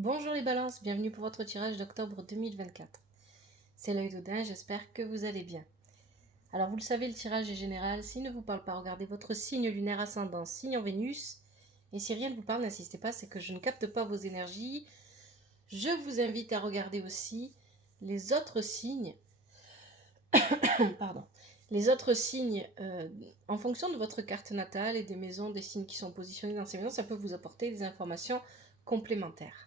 Bonjour les balances, bienvenue pour votre tirage d'octobre 2024. C'est l'œil d'Odin, j'espère que vous allez bien. Alors vous le savez, le tirage est général. S'il ne vous parle pas, regardez votre signe lunaire ascendant, signe en Vénus. Et si rien ne vous parle, n'insistez pas, c'est que je ne capte pas vos énergies. Je vous invite à regarder aussi les autres signes. Pardon. Les autres signes, en fonction de votre carte natale et des maisons, des signes qui sont positionnés dans ces maisons, ça peut vous apporter des informations complémentaires.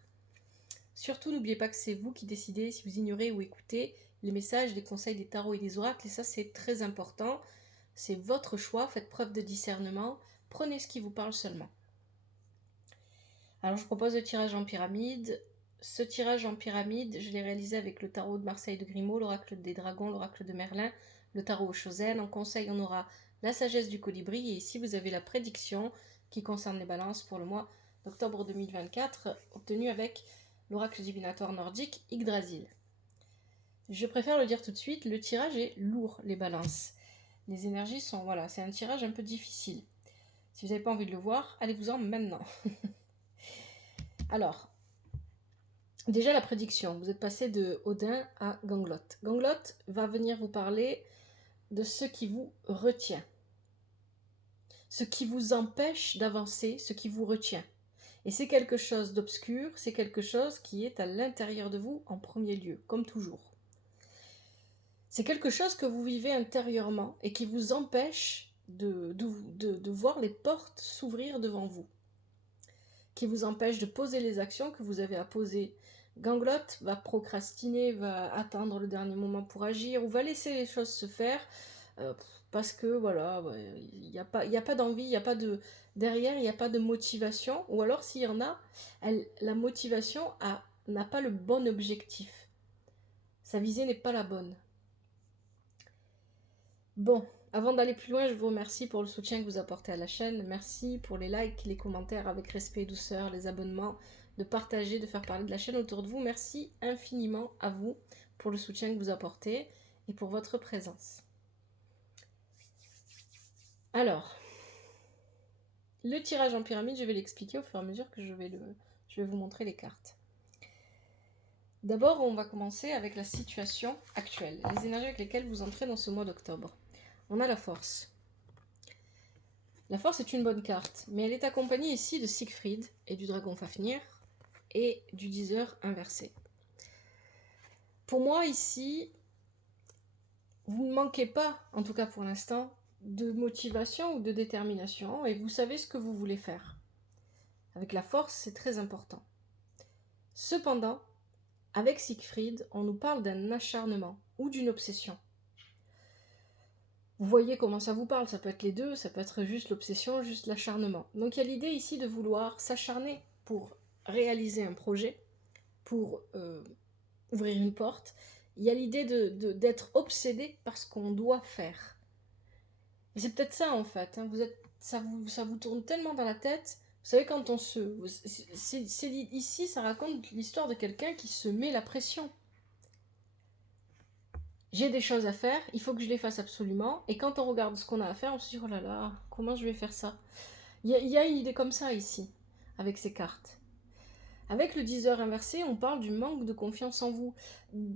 Surtout, n'oubliez pas que c'est vous qui décidez si vous ignorez ou écoutez les messages, les conseils des tarots et des oracles. Et ça, c'est très important. C'est votre choix. Faites preuve de discernement. Prenez ce qui vous parle seulement. Alors, je propose le tirage en pyramide. Ce tirage en pyramide, je l'ai réalisé avec le tarot de Marseille de Grimaud, l'oracle des dragons, l'oracle de Merlin, le tarot au Chosen. En conseil, on aura la sagesse du colibri. Et ici, vous avez la prédiction qui concerne les balances pour le mois d'octobre 2024, obtenue avec l'oracle divinatoire nordique Yggdrasil. Je préfère le dire tout de suite, le tirage est lourd, les balances. Les énergies sont, voilà, c'est un tirage un peu difficile. Si vous n'avez pas envie de le voir, allez-vous-en maintenant. Alors, déjà la prédiction, vous êtes passé de Odin à Gangloth. Gangloth va venir vous parler de ce qui vous retient, ce qui vous empêche d'avancer, ce qui vous retient. Et c'est quelque chose d'obscur, c'est quelque chose qui est à l'intérieur de vous en premier lieu, comme toujours. C'est quelque chose que vous vivez intérieurement et qui vous empêche de voir les portes s'ouvrir devant vous, qui vous empêche de poser les actions que vous avez à poser. Gangloth va procrastiner, va attendre le dernier moment pour agir ou va laisser les choses se faire parce que voilà, il n'y a pas d'envie, il n'y a pas de derrière, il n'y a pas de motivation, ou alors s'il y en a, la motivation n'a pas le bon objectif. Sa visée n'est pas la bonne. Bon, avant d'aller plus loin, je vous remercie pour le soutien que vous apportez à la chaîne. Merci pour les likes, les commentaires avec respect et douceur, les abonnements, de partager, de faire parler de la chaîne autour de vous. Merci infiniment à vous pour le soutien que vous apportez et pour votre présence. Alors, le tirage en pyramide, je vais l'expliquer au fur et à mesure que je vais vous montrer les cartes. D'abord, on va commencer avec la situation actuelle, les énergies avec lesquelles vous entrez dans ce mois d'octobre. On a la force. La force est une bonne carte, mais elle est accompagnée ici de Siegfried et du dragon Fafnir et du 10 inversé. Pour moi, ici, vous ne manquez pas, en tout cas pour l'instant, de motivation ou de détermination et vous savez ce que vous voulez faire. Avec la force, c'est très important. Cependant, avec Siegfried, on nous parle d'un acharnement ou d'une obsession. Vous voyez comment ça vous parle, ça peut être les deux, ça peut être juste l'obsession, juste l'acharnement. Donc il y a l'idée ici de vouloir s'acharner pour réaliser un projet, pour ouvrir une porte. Il y a l'idée d'être obsédé par ce qu'on doit faire. Et c'est peut-être ça en fait, hein. Ça vous tourne tellement dans la tête. Vous savez, quand on se... ici, ça raconte l'histoire de quelqu'un qui se met la pression. J'ai des choses à faire, il faut que je les fasse absolument. Et quand on regarde ce qu'on a à faire, on se dit, oh là là, comment je vais faire ça? Il y a une idée comme ça ici, avec ces cartes. Avec le 10 inversé, on parle du manque de confiance en vous.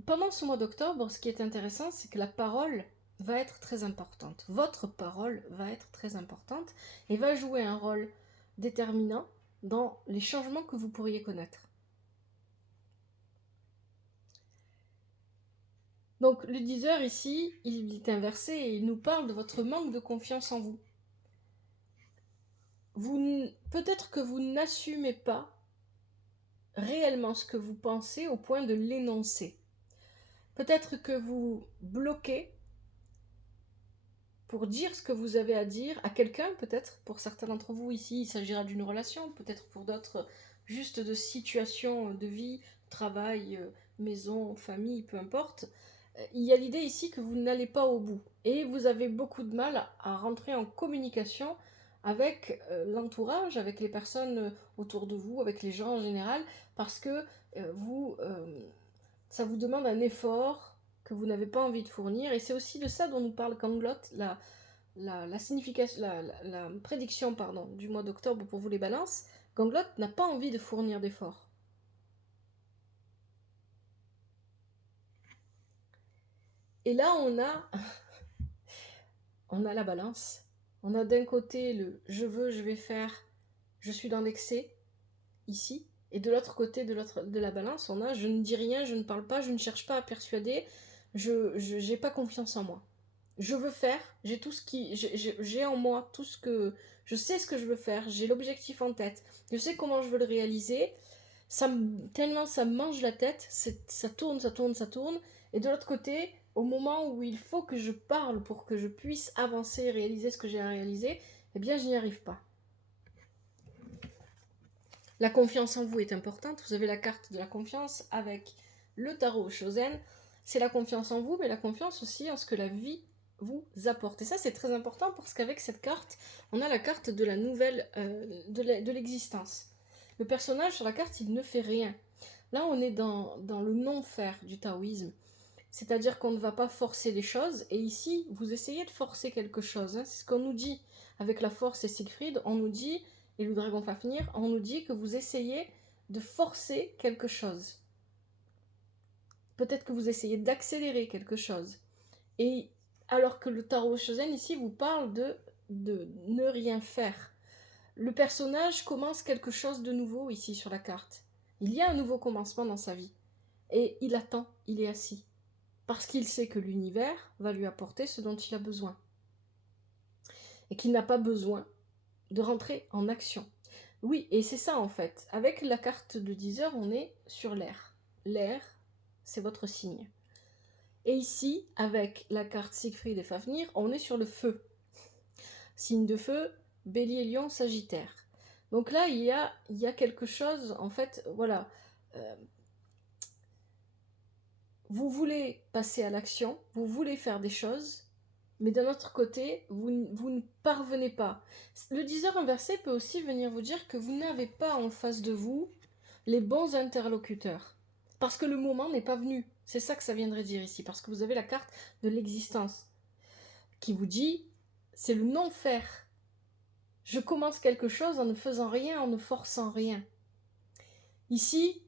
Pendant ce mois d'octobre, ce qui est intéressant, c'est que la parole va être très importante. Votre parole va être très importante et va jouer un rôle déterminant dans les changements que vous pourriez connaître. Donc le 10 ici, il est inversé et il nous parle de votre manque de confiance en vous. Peut-être que vous n'assumez pas réellement ce que vous pensez au point de l'énoncer. Peut-être que vous bloquez pour dire ce que vous avez à dire à quelqu'un, peut-être pour certains d'entre vous ici, il s'agira d'une relation, peut-être pour d'autres, juste de situations de vie, travail, maison, famille, peu importe. Il y a l'idée ici que vous n'allez pas au bout et vous avez beaucoup de mal à rentrer en communication avec l'entourage, avec les personnes autour de vous, avec les gens en général, parce que ça vous demande un effort que vous n'avez pas envie de fournir. Et c'est aussi de ça dont nous parle Gangloth, la signification, la prédiction du mois d'octobre pour vous les balances. Gangloth n'a pas envie de fournir d'efforts. Et là, on a la balance. On a d'un côté le je veux, je vais faire, je suis dans l'excès, ici. Et de l'autre côté de la balance, on a je ne dis rien, je ne parle pas, je ne cherche pas à persuader, je n'ai pas confiance en moi. Je veux faire, j'ai tout ce qui. J'ai en moi tout ce que. Je sais ce que je veux faire, j'ai l'objectif en tête, je sais comment je veux le réaliser. Tellement ça me mange la tête, ça tourne, ça tourne, ça tourne. Et de l'autre côté, au moment où il faut que je parle pour que je puisse avancer et réaliser ce que j'ai à réaliser, eh bien, je n'y arrive pas. La confiance en vous est importante. Vous avez la carte de la confiance avec le tarot Shosen. C'est la confiance en vous, mais la confiance aussi en ce que la vie vous apporte. Et ça, c'est très important parce qu'avec cette carte, on a la carte de la nouvelle, de l'existence. Le personnage sur la carte, il ne fait rien. Là, on est dans le non-faire du taoïsme. C'est-à-dire qu'on ne va pas forcer les choses. Et ici, vous essayez de forcer quelque chose. Hein. C'est ce qu'on nous dit avec la force et Siegfried. On nous dit, et le dragon Fafnir, on nous dit que vous essayez de forcer quelque chose. Peut-être que vous essayez d'accélérer quelque chose. Et alors que le tarot Shosen ici vous parle de ne rien faire. Le personnage commence quelque chose de nouveau ici sur la carte. Il y a un nouveau commencement dans sa vie. Et il attend, il est assis. Parce qu'il sait que l'univers va lui apporter ce dont il a besoin. Et qu'il n'a pas besoin de rentrer en action. Oui, et c'est ça en fait. Avec la carte de 10 heures, on est sur l'air. L'air, c'est votre signe. Et ici, avec la carte Siegfried et Fafnir, on est sur le feu. Signe de feu, Bélier, Lion, Sagittaire. Donc là, il y a quelque chose, en fait, voilà. Vous voulez passer à l'action, vous voulez faire des choses, mais d'un autre côté, vous ne parvenez pas. Le 10 heures inversé peut aussi venir vous dire que vous n'avez pas en face de vous les bons interlocuteurs. Parce que le moment n'est pas venu. C'est ça que ça viendrait dire ici. Parce que vous avez la carte de l'existence qui vous dit, c'est le non-faire. Je commence quelque chose en ne faisant rien, en ne forçant rien. Ici,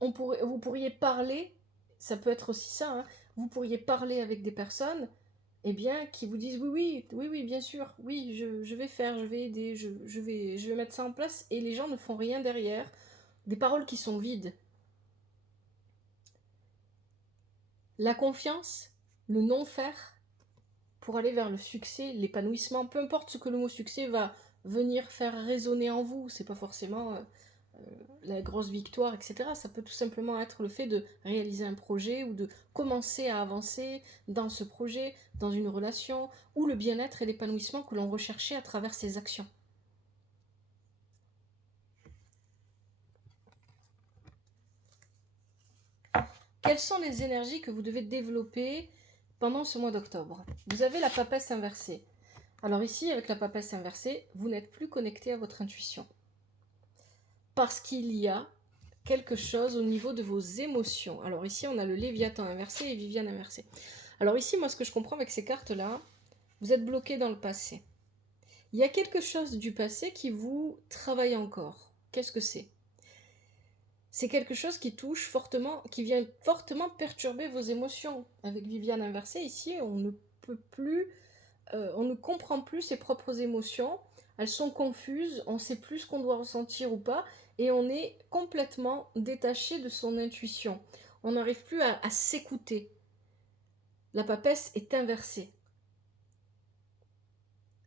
vous pourriez parler, ça peut être aussi ça, hein, vous pourriez parler avec des personnes eh bien, qui vous disent oui, bien sûr, oui, je vais faire, je vais aider, je vais mettre ça en place, et les gens ne font rien derrière, des paroles qui sont vides. La confiance, le non-faire, pour aller vers le succès, l'épanouissement, peu importe ce que le mot succès va venir faire résonner en vous, c'est pas forcément la grosse victoire, etc. Ça peut tout simplement être le fait de réaliser un projet ou de commencer à avancer dans ce projet, dans une relation, ou le bien-être et l'épanouissement que l'on recherchait à travers ces actions. Quelles sont les énergies que vous devez développer pendant ce mois d'octobre? Vous avez la papesse inversée. Alors ici, avec la papesse inversée, vous n'êtes plus connecté à votre intuition. Parce qu'il y a quelque chose au niveau de vos émotions. Alors ici, on a le Léviathan inversé et Viviane inversée. Alors ici, moi, ce que je comprends avec ces cartes-là, vous êtes bloqué dans le passé. Il y a quelque chose du passé qui vous travaille encore. Qu'est-ce que c'est? C'est quelque chose qui touche fortement, qui vient fortement perturber vos émotions. Avec Viviane inversée, ici, on ne peut plus, on ne comprend plus ses propres émotions. Elles sont confuses, on ne sait plus ce qu'on doit ressentir ou pas, et on est complètement détaché de son intuition. On n'arrive plus à s'écouter. La papesse est inversée.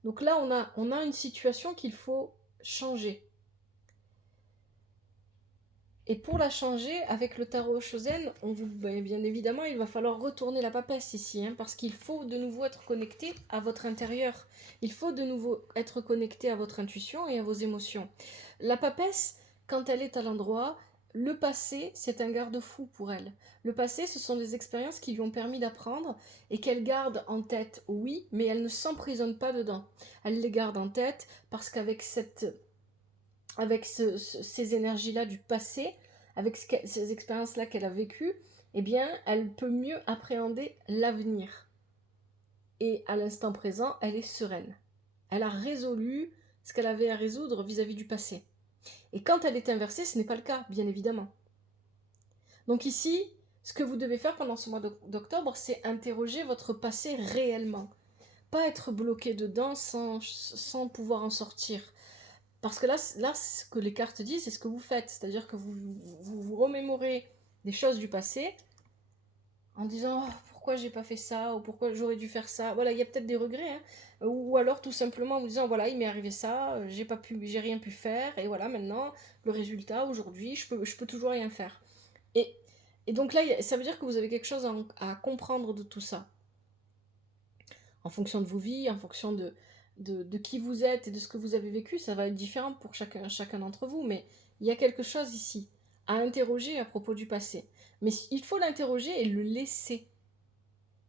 Donc là, on a une situation qu'il faut changer. Et pour la changer, avec le tarot Shosen, bien évidemment, il va falloir retourner la papesse ici, hein, parce qu'il faut de nouveau être connecté à votre intérieur. Il faut de nouveau être connecté à votre intuition et à vos émotions. La papesse, quand elle est à l'endroit, le passé, c'est un garde-fou pour elle. Le passé, ce sont des expériences qui lui ont permis d'apprendre et qu'elle garde en tête, oui, mais elle ne s'emprisonne pas dedans. Elle les garde en tête parce qu'avec ces énergies-là du passé, avec ces expériences-là qu'elle a vécues, eh bien, elle peut mieux appréhender l'avenir. Et à l'instant présent, elle est sereine. Elle a résolu ce qu'elle avait à résoudre vis-à-vis du passé. Et quand elle est inversée, ce n'est pas le cas, bien évidemment. Donc ici, Ce que vous devez faire pendant ce mois d'octobre, c'est interroger votre passé réellement. Pas être bloqué dedans sans pouvoir en sortir. Parce que là, ce que les cartes disent, c'est ce que vous faites. C'est-à-dire que vous remémorez des choses du passé en disant oh, pourquoi j'ai pas fait ça ou pourquoi j'aurais dû faire ça. Voilà, il y a peut-être des regrets. Hein. Ou alors tout simplement en vous disant voilà, il m'est arrivé ça, j'ai rien pu faire et voilà, maintenant, le résultat, aujourd'hui, je peux toujours rien faire. Et, et donc là, ça veut dire que vous avez quelque chose à comprendre de tout ça. En fonction de vos vies, en fonction de qui vous êtes et de ce que vous avez vécu, ça va être différent pour chacun d'entre vous, mais il y a quelque chose ici à interroger à propos du passé. Mais il faut l'interroger et le laisser.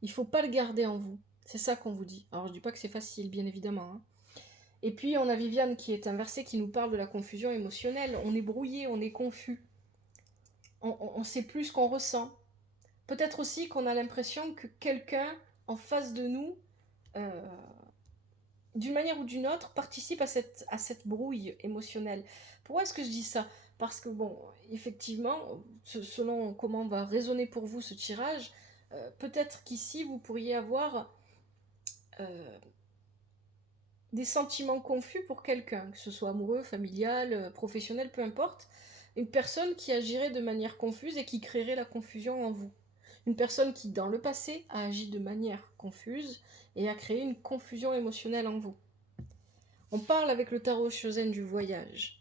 Il ne faut pas le garder en vous. C'est ça qu'on vous dit. Alors je ne dis pas que c'est facile, bien évidemment. Hein. Et puis on a Viviane qui est inversée, qui nous parle de la confusion émotionnelle. On est brouillé, on est confus. On ne sait plus ce qu'on ressent. Peut-être aussi qu'on a l'impression que quelqu'un en face de nous d'une manière ou d'une autre, participe à cette brouille émotionnelle. Pourquoi est-ce que je dis ça? Parce que, bon, effectivement, selon comment va résonner pour vous ce tirage, peut-être qu'ici, vous pourriez avoir des sentiments confus pour quelqu'un, que ce soit amoureux, familial, professionnel, peu importe. Une personne qui agirait de manière confuse et qui créerait la confusion en vous. Une personne qui, dans le passé, a agi de manière confuse et a créé une confusion émotionnelle en vous. On parle avec le tarot Shozen du voyage.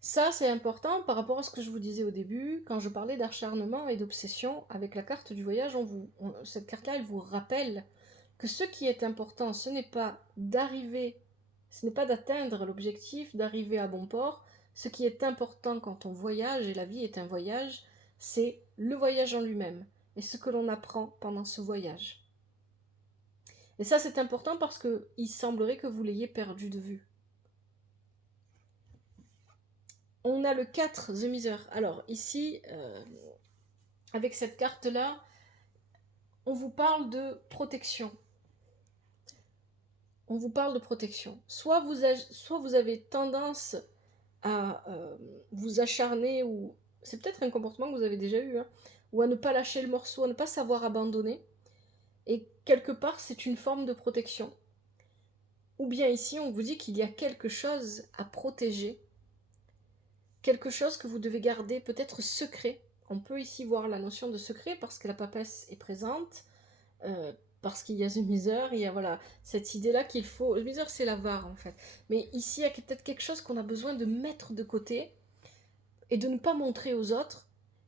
Ça, c'est important par rapport à ce que je vous disais au début, quand je parlais d'acharnement et d'obsession. Avec la carte du voyage, cette carte-là, elle vous rappelle que ce qui est important, ce n'est pas d'atteindre l'objectif, d'arriver à bon port. Ce qui est important quand on voyage, et la vie est un voyage, c'est le voyage en lui-même et ce que l'on apprend pendant ce voyage. Et ça, c'est important parce qu'il semblerait que vous l'ayez perdu de vue. On a le 4, The Miser. Alors, ici, avec cette carte-là, on vous parle de protection. On vous parle de protection. Soit vous avez tendance à vous acharner, ou c'est peut-être un comportement que vous avez déjà eu, hein, ou à ne pas lâcher le morceau, à ne pas savoir abandonner. Et quelque part, c'est une forme de protection. Ou bien ici, on vous dit qu'il y a quelque chose à protéger, quelque chose que vous devez garder peut-être secret. On peut ici voir la notion de secret parce que la papesse est présente, parce qu'il y a The Miser, il y a voilà, cette idée-là qu'il faut... The Miser, c'est l'avare en fait. Mais ici, il y a peut-être quelque chose qu'on a besoin de mettre de côté et de ne pas montrer aux autres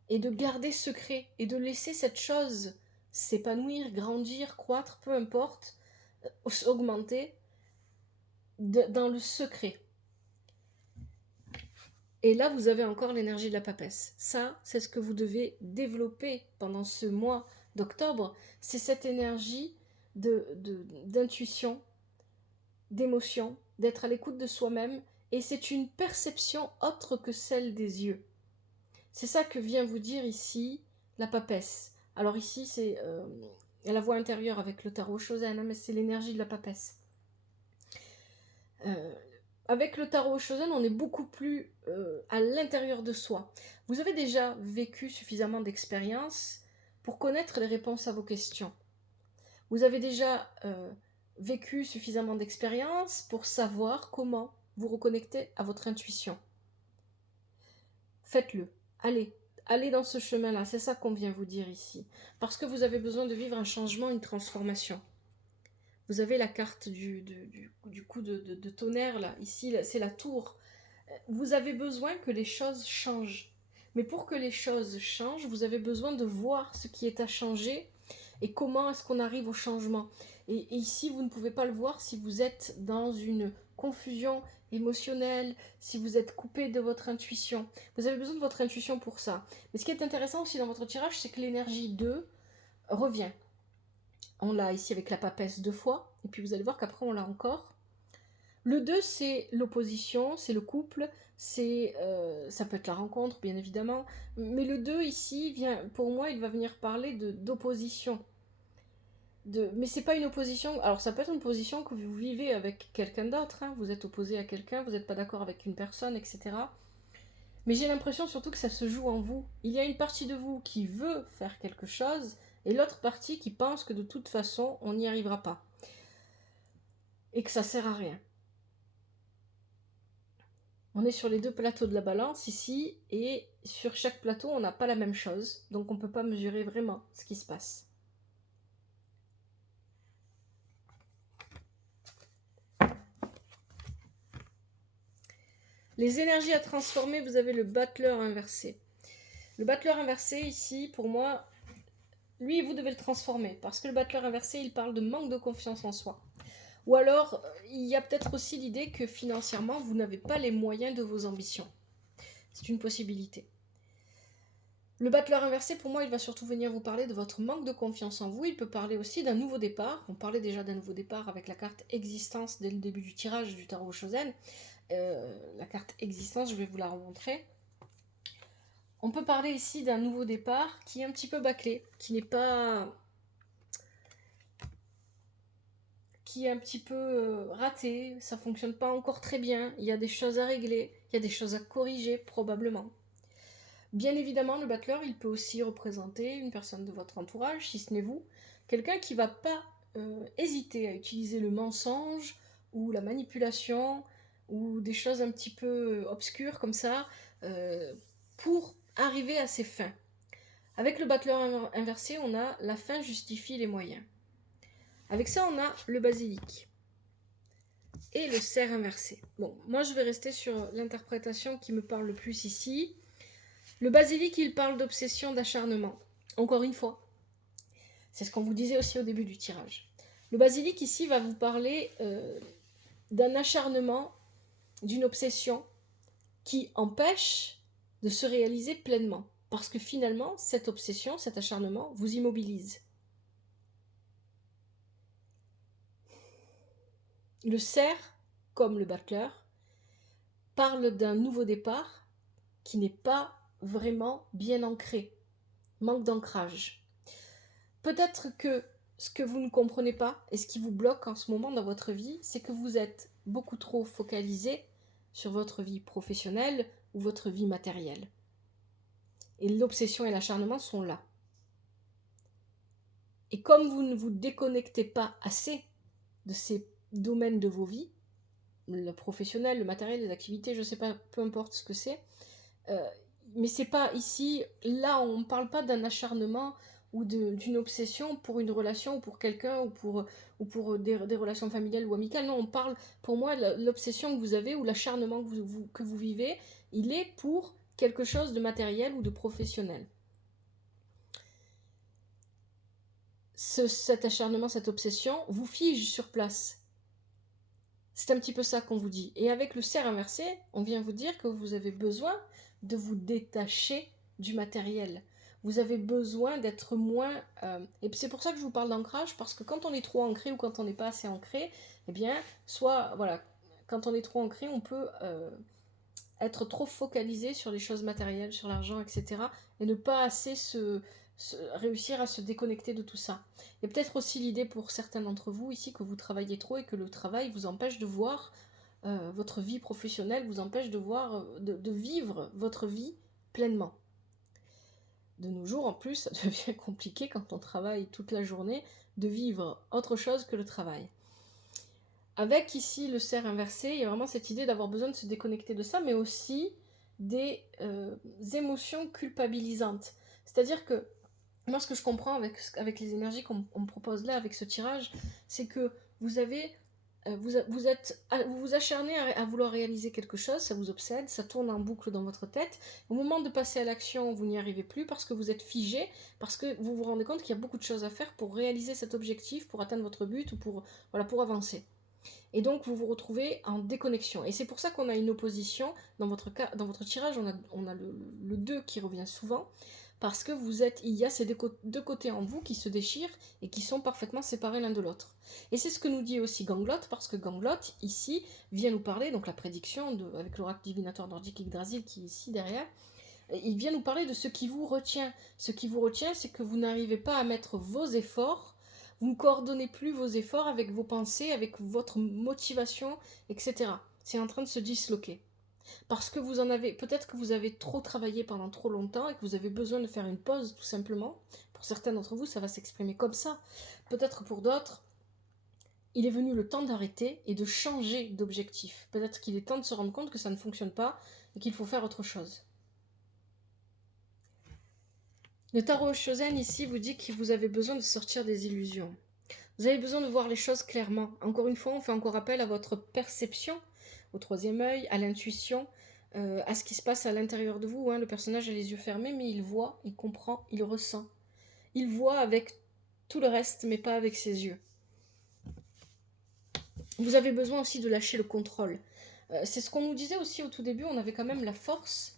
et de garder secret et de laisser cette chose s'épanouir, grandir, croître, peu importe, augmenter dans le secret. Et là, vous avez encore l'énergie de la papesse. Ça, c'est ce que vous devez développer pendant ce mois d'octobre. C'est cette énergie d'intuition, d'émotion, d'être à l'écoute de soi-même. Et c'est une perception autre que celle des yeux. C'est ça que vient vous dire ici la papesse. Alors ici, c'est la voix intérieure avec le tarot Shozen, hein, mais c'est l'énergie de la papesse. Avec le tarot Shozen, on est beaucoup plus à l'intérieur de soi. Vous avez déjà vécu suffisamment d'expérience pour connaître les réponses à vos questions. Vous avez déjà vécu suffisamment d'expérience pour savoir comment vous reconnecter à votre intuition. Faites-le. Allez dans ce chemin-là. C'est ça qu'on vient vous dire ici. Parce que vous avez besoin de vivre un changement, une transformation. Vous avez la carte du coup de tonnerre, là. Ici, c'est la tour. Vous avez besoin que les choses changent. Mais pour que les choses changent, vous avez besoin de voir ce qui est à changer et comment est-ce qu'on arrive au changement. Et ici, vous ne pouvez pas le voir si vous êtes dans une confusion émotionnelle, si vous êtes coupé de votre intuition. Vous avez besoin de votre intuition pour ça. Mais ce qui est intéressant aussi dans votre tirage, c'est que l'énergie 2 revient. On l'a ici avec la papesse 2 fois, et puis vous allez voir qu'après on l'a encore. Le 2, c'est l'opposition, c'est le couple, ça peut être la rencontre, bien évidemment, mais le 2 ici, pour moi, il va venir parler d'opposition. Mais c'est pas une opposition, alors ça peut être une opposition que vous vivez avec quelqu'un d'autre, hein. Vous êtes opposé à quelqu'un, vous n'êtes pas d'accord avec une personne, etc. Mais j'ai l'impression surtout que ça se joue en vous. Il y a une partie de vous qui veut faire quelque chose et l'autre partie qui pense que de toute façon, on n'y arrivera pas. Et que ça sert à rien. On est sur les deux plateaux de la balance ici, et sur chaque plateau, on n'a pas la même chose, donc on ne peut pas mesurer vraiment ce qui se passe. Les énergies à transformer, vous avez le battleur inversé. Le battleur inversé, ici, pour moi, lui, vous devez le transformer, parce que le battleur inversé, il parle de manque de confiance en soi. Ou alors, il y a peut-être aussi l'idée que financièrement, vous n'avez pas les moyens de vos ambitions. C'est une possibilité. Le battleur inversé, pour moi, il va surtout venir vous parler de votre manque de confiance en vous. Il peut parler aussi d'un nouveau départ. On parlait déjà d'un nouveau départ avec la carte Existence dès le début du tirage du tarot Shozen. La carte Existence, je vais vous la remontrer. On peut parler ici d'un nouveau départ qui est un petit peu bâclé, qui est un petit peu raté, ça fonctionne pas encore très bien, il y a des choses à régler, il y a des choses à corriger probablement. Bien évidemment, le battleur, il peut aussi représenter une personne de votre entourage, si ce n'est vous, quelqu'un qui va pas hésiter à utiliser le mensonge ou la manipulation ou des choses un petit peu obscures comme ça pour arriver à ses fins. Avec le battleur inversé, on a la fin justifie les moyens. Avec ça, on a le basilic et le cerf inversé. Bon, moi je vais rester sur l'interprétation qui me parle le plus ici. Le basilic, il parle d'obsession, d'acharnement. Encore une fois, c'est ce qu'on vous disait aussi au début du tirage. Le basilic ici va vous parler d'un acharnement, d'une obsession qui empêche de se réaliser pleinement. Parce que finalement, cette obsession, cet acharnement vous immobilise. Le cerf, comme le battleur, parle d'un nouveau départ qui n'est pas vraiment bien ancré. Manque d'ancrage. Peut-être que ce que vous ne comprenez pas et ce qui vous bloque en ce moment dans votre vie, c'est que vous êtes beaucoup trop focalisé sur votre vie professionnelle ou votre vie matérielle. Et l'obsession et l'acharnement sont là. Et comme vous ne vous déconnectez pas assez de ces domaines de vos vies, le professionnel, le matériel, les activités, je ne sais pas, peu importe ce que c'est, mais c'est pas ici, là on ne parle pas d'un acharnement ou d'une obsession pour une relation ou pour quelqu'un ou pour des relations familiales ou amicales. Non, on parle, pour moi, l'obsession que vous avez ou l'acharnement que vous vivez, il est pour quelque chose de matériel ou de professionnel. Cet acharnement, cette obsession, vous fige sur place. C'est un petit peu ça qu'on vous dit. Et avec le cerf inversé, on vient vous dire que vous avez besoin de vous détacher du matériel. Vous avez besoin d'être moins... et c'est pour ça que je vous parle d'ancrage, parce que quand on est trop ancré ou quand on n'est pas assez ancré, eh bien, soit, voilà, quand on est trop ancré, on peut être trop focalisé sur les choses matérielles, sur l'argent, etc. et ne pas assez réussir à se déconnecter de tout ça. Il y a peut-être aussi l'idée pour certains d'entre vous ici que vous travaillez trop et que le travail vous empêche de voir votre vie professionnelle, vous empêche de voir, de vivre votre vie pleinement. De nos jours, en plus, ça devient compliqué quand on travaille toute la journée de vivre autre chose que le travail. Avec ici le cerf inversé, il y a vraiment cette idée d'avoir besoin de se déconnecter de ça, mais aussi des émotions culpabilisantes. C'est-à-dire que moi, ce que je comprends avec les énergies qu'on me propose là, avec ce tirage, c'est que vous avez, vous vous acharnez à vouloir réaliser quelque chose, ça vous obsède, ça tourne en boucle dans votre tête. Au moment de passer à l'action, vous n'y arrivez plus parce que vous êtes figé, parce que vous vous rendez compte qu'il y a beaucoup de choses à faire pour réaliser cet objectif, pour atteindre votre but ou pour avancer. Et donc vous vous retrouvez en déconnexion. Et c'est pour ça qu'on a une opposition. Dans votre tirage, on a le 2 qui revient souvent, parce que il y a ces deux côtés en vous qui se déchirent et qui sont parfaitement séparés l'un de l'autre. Et c'est ce que nous dit aussi Ganglotte, parce que Ganglotte, ici, vient nous parler, donc la prédiction avec l'oracle divinatoire nordique Yggdrasil qui est ici derrière, il vient nous parler de ce qui vous retient. Ce qui vous retient, c'est que vous n'arrivez pas à mettre vos efforts, vous ne coordonnez plus vos efforts avec vos pensées, avec votre motivation, etc. C'est en train de se disloquer. Parce que vous en avez, peut-être que vous avez trop travaillé pendant trop longtemps et que vous avez besoin de faire une pause, tout simplement. Pour certains d'entre vous, ça va s'exprimer comme ça. Peut-être pour d'autres, il est venu le temps d'arrêter et de changer d'objectif. Peut-être qu'il est temps de se rendre compte que ça ne fonctionne pas et qu'il faut faire autre chose. Le tarot Shosen ici vous dit que vous avez besoin de sortir des illusions. Vous avez besoin de voir les choses clairement. Encore une fois, on fait encore appel à votre perception, au troisième œil, à l'intuition, à ce qui se passe à l'intérieur de vous. Hein. Le personnage a les yeux fermés, mais il voit, il comprend, il ressent. Il voit avec tout le reste, mais pas avec ses yeux. Vous avez besoin aussi de lâcher le contrôle. C'est ce qu'on nous disait aussi au tout début, on avait quand même la force,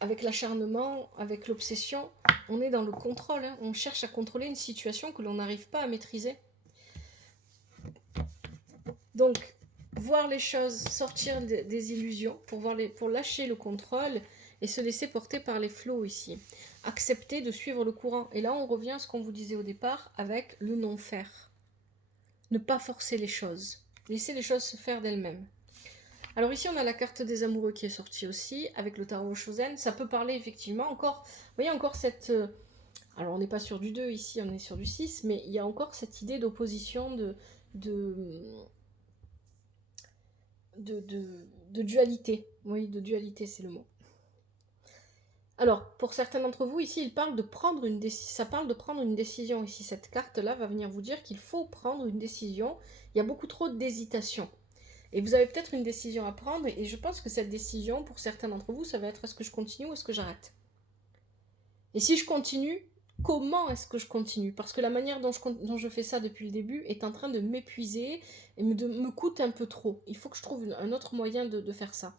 avec l'acharnement, avec l'obsession, on est dans le contrôle, hein. On cherche à contrôler une situation que l'on n'arrive pas à maîtriser. Donc, voir les choses, sortir des illusions, pour lâcher le contrôle et se laisser porter par les flots ici. Accepter de suivre le courant. Et là, on revient à ce qu'on vous disait au départ avec le non-faire. Ne pas forcer les choses. Laisser les choses se faire d'elles-mêmes. Alors ici, on a la carte des amoureux qui est sortie aussi, avec le tarot Shosen. Ça peut parler effectivement encore, vous voyez encore cette... alors on n'est pas sur du 2 ici, on est sur du 6, mais il y a encore cette idée d'opposition, de dualité. Oui, de dualité, c'est le mot. Alors, pour certains d'entre vous, ici, il parle de prendre une décision. Ça parle de prendre une décision. Ici, cette carte-là va venir vous dire qu'il faut prendre une décision. Il y a beaucoup trop d'hésitation. Et vous avez peut-être une décision à prendre, et je pense que cette décision, pour certains d'entre vous, ça va être est-ce que je continue ou est-ce que j'arrête? Et si je continue, comment est-ce que je continue? Parce que la manière dont je fais ça depuis le début est en train de m'épuiser et me coûte un peu trop. Il faut que je trouve un autre moyen de faire ça.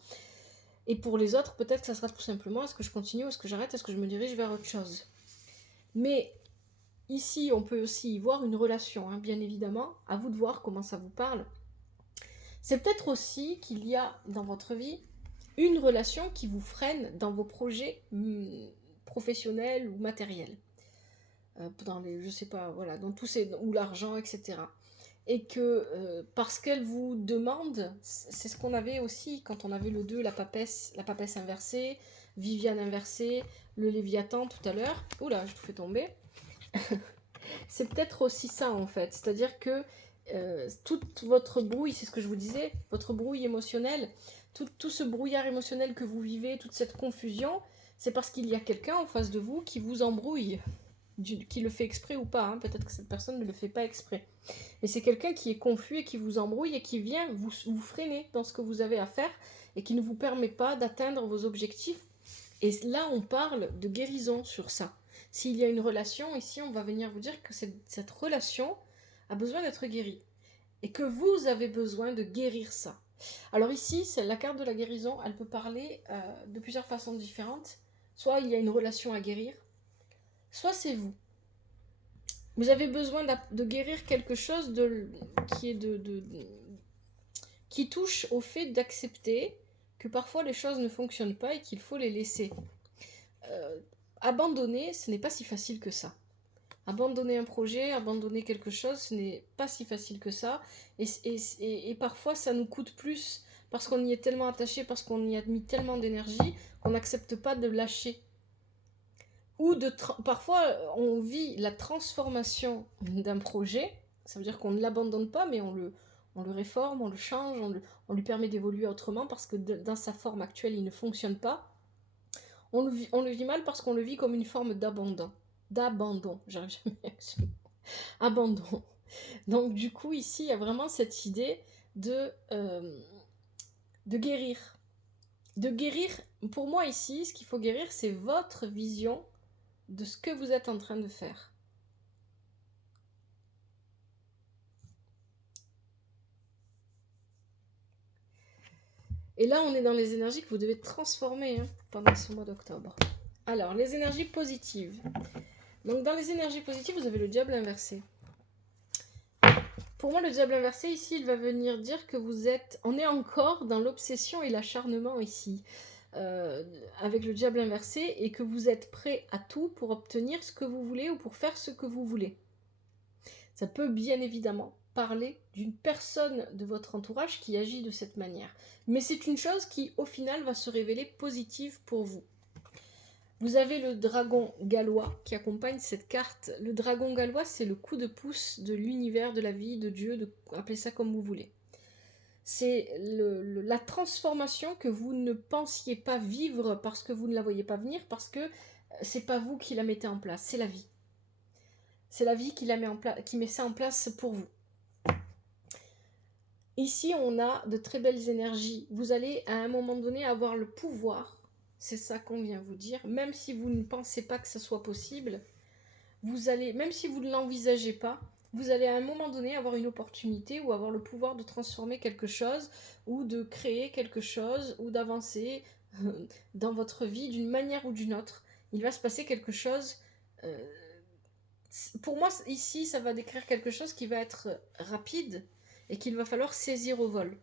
Et pour les autres, peut-être que ça sera tout simplement est-ce que je continue, est-ce que j'arrête, est-ce que je me dirige vers autre chose? Mais ici, on peut aussi y voir une relation, hein, bien évidemment. À vous de voir comment ça vous parle. C'est peut-être aussi qu'il y a dans votre vie une relation qui vous freine dans vos projets professionnels ou matériels. Dans les, je sais pas, voilà, dans tous ces, ou l'argent, etc. Et que parce qu'elle vous demande, c'est ce qu'on avait aussi quand on avait le 2, la papesse inversée, Viviane inversée, le Léviathan tout à l'heure. Oula, je tout fais tomber. C'est peut-être aussi ça en fait, c'est-à-dire que toute votre brouille, c'est ce que je vous disais, votre brouille émotionnelle, tout ce brouillard émotionnel que vous vivez, toute cette confusion, c'est parce qu'il y a quelqu'un en face de vous qui vous embrouille, qui le fait exprès ou pas, hein. Peut-être que cette personne ne le fait pas exprès. Et c'est quelqu'un qui est confus et qui vous embrouille et qui vient vous freiner dans ce que vous avez à faire et qui ne vous permet pas d'atteindre vos objectifs. Et là, on parle de guérison sur ça. S'il y a une relation, ici, on va venir vous dire que cette relation a besoin d'être guérie. Et que vous avez besoin de guérir ça. Alors ici, c'est la carte de la guérison, elle peut parler de plusieurs façons différentes. Soit il y a une relation à guérir, soit c'est vous. Vous avez besoin de guérir quelque chose qui touche au fait d'accepter que parfois les choses ne fonctionnent pas et qu'il faut les laisser. Abandonner, ce n'est pas si facile que ça. Abandonner un projet, abandonner quelque chose, ce n'est pas si facile que ça. Et parfois, ça nous coûte plus parce qu'on y est tellement attaché, parce qu'on y a mis tellement d'énergie qu'on n'accepte pas de lâcher. Ou parfois, on vit la transformation d'un projet. Ça veut dire qu'on ne l'abandonne pas, mais on le réforme, on le change, on lui permet d'évoluer autrement parce que dans sa forme actuelle, il ne fonctionne pas. On le vit mal parce qu'on le vit comme une forme d'abandon. J'arrive jamais à ce mot. Abandon. Donc du coup, ici, il y a vraiment cette idée de guérir. De guérir, pour moi ici, ce qu'il faut guérir, c'est votre vision de ce que vous êtes en train de faire. Et là, on est dans les énergies que vous devez transformer pendant ce mois d'octobre. Alors, les énergies positives. Donc, dans les énergies positives, vous avez le diable inversé. Pour moi, le diable inversé, ici, il va venir dire que vous êtes... On est encore dans l'obsession et l'acharnement ici, avec le diable inversé, et que vous êtes prêt à tout pour obtenir ce que vous voulez ou pour faire ce que vous voulez. Ça peut bien évidemment parler d'une personne de votre entourage qui agit de cette manière. Mais c'est une chose qui, au final, va se révéler positive pour vous. Vous avez le dragon gallois qui accompagne cette carte. Le dragon gallois, c'est le coup de pouce de l'univers, de la vie, de Dieu, appelez ça comme vous voulez. C'est la transformation que vous ne pensiez pas vivre parce que vous ne la voyez pas venir, parce que c'est pas vous qui la mettez en place, c'est la vie. C'est la vie qui met ça en place pour vous. Ici, on a de très belles énergies. Vous allez à un moment donné avoir le pouvoir, c'est ça qu'on vient vous dire, même si vous ne pensez pas que ça soit possible, vous allez, même si vous ne l'envisagez pas, vous allez à un moment donné avoir une opportunité ou avoir le pouvoir de transformer quelque chose ou de créer quelque chose ou d'avancer dans votre vie d'une manière ou d'une autre. Il va se passer quelque chose. Pour moi, ici, ça va décrire quelque chose qui va être rapide et qu'il va falloir saisir au vol.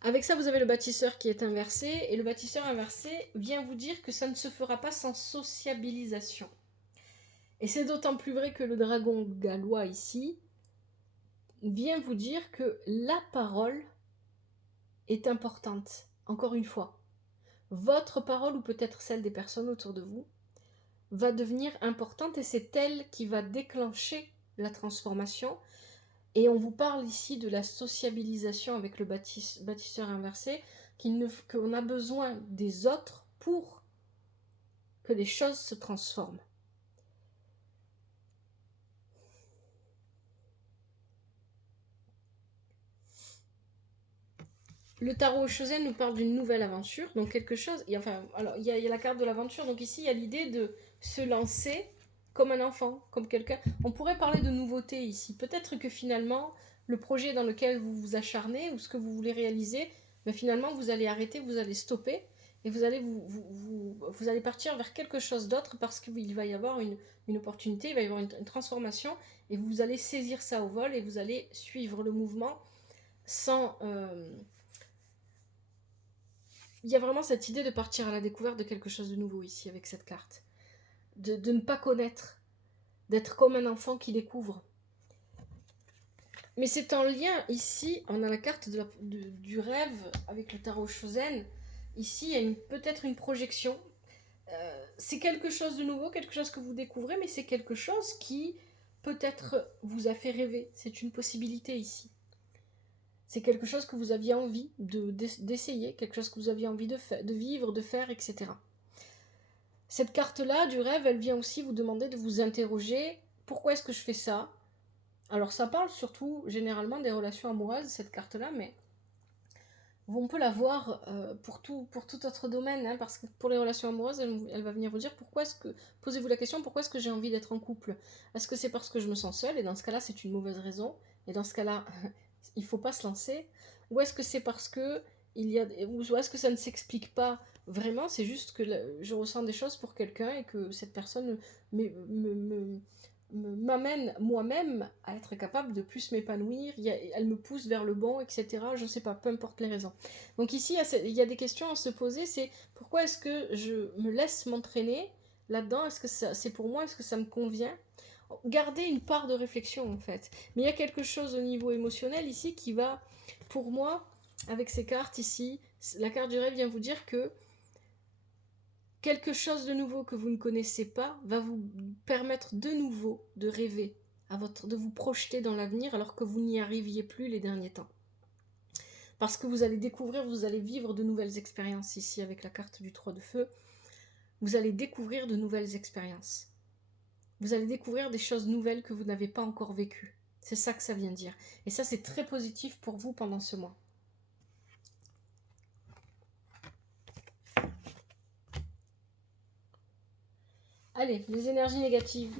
Avec ça, vous avez le bâtisseur qui est inversé, et le bâtisseur inversé vient vous dire que ça ne se fera pas sans sociabilisation. Et c'est d'autant plus vrai que le dragon gallois ici vient vous dire que la parole est importante. Encore une fois, votre parole, ou peut-être celle des personnes autour de vous, va devenir importante, et c'est elle qui va déclencher la transformation. Et on vous parle ici de la sociabilisation avec le bâtisseur inversé, qu'on a besoin des autres pour que les choses se transforment. Le tarot Shosen nous parle d'une nouvelle aventure, donc quelque chose. Il y a la carte de l'aventure, donc ici il y a l'idée de se lancer comme un enfant, comme quelqu'un. On pourrait parler de nouveauté ici. Peut-être que finalement, le projet dans lequel vous vous acharnez ou ce que vous voulez réaliser, mais finalement vous allez arrêter, vous allez stopper et vous allez partir vers quelque chose d'autre parce qu'il va y avoir une opportunité, il va y avoir une transformation et vous allez saisir ça au vol et vous allez suivre le mouvement sans. Il y a vraiment cette idée de partir à la découverte de quelque chose de nouveau ici avec cette carte. De ne pas connaître, d'être comme un enfant qui découvre. Mais c'est en lien ici, on a la carte du rêve avec le tarot Shosen. Ici, il y a peut-être une projection. C'est quelque chose de nouveau, quelque chose que vous découvrez, mais c'est quelque chose qui peut-être vous a fait rêver. C'est une possibilité ici. C'est quelque chose que vous aviez envie d'essayer, quelque chose que vous aviez envie de vivre, de faire, etc. Cette carte-là du rêve, elle vient aussi vous demander de vous interroger, pourquoi est-ce que je fais ça? Alors ça parle surtout généralement des relations amoureuses, cette carte-là, mais on peut la voir pour tout autre domaine, hein, parce que pour les relations amoureuses, elle va venir vous dire posez-vous la question, pourquoi est-ce que j'ai envie d'être en couple? Est-ce que c'est parce que je me sens seule, et dans ce cas-là, c'est une mauvaise raison, et dans ce cas-là, il ne faut pas se lancer? Ou est-ce que c'est parce que ou est-ce que ça ne s'explique pas vraiment, c'est juste que je ressens des choses pour quelqu'un et que cette personne m'amène moi-même à être capable de plus m'épanouir, elle me pousse vers le bon, etc. Je ne sais pas, peu importe les raisons. Donc ici, il y a des questions à se poser, c'est pourquoi est-ce que je me laisse m'entraîner là-dedans? Est-ce que c'est pour moi? Est-ce que ça me convient? Garder une part de réflexion en fait. Mais il y a quelque chose au niveau émotionnel ici qui va, pour moi, avec ces cartes ici, la carte du rêve vient vous dire que quelque chose de nouveau que vous ne connaissez pas va vous permettre de nouveau de rêver, de vous projeter dans l'avenir alors que vous n'y arriviez plus les derniers temps. Parce que vous allez découvrir, vous allez vivre de nouvelles expériences ici avec la carte du 3 de feu. Vous allez découvrir de nouvelles expériences. Vous allez découvrir des choses nouvelles que vous n'avez pas encore vécues. C'est ça que ça vient dire. Et ça, c'est très positif pour vous pendant ce mois. Allez, les énergies négatives.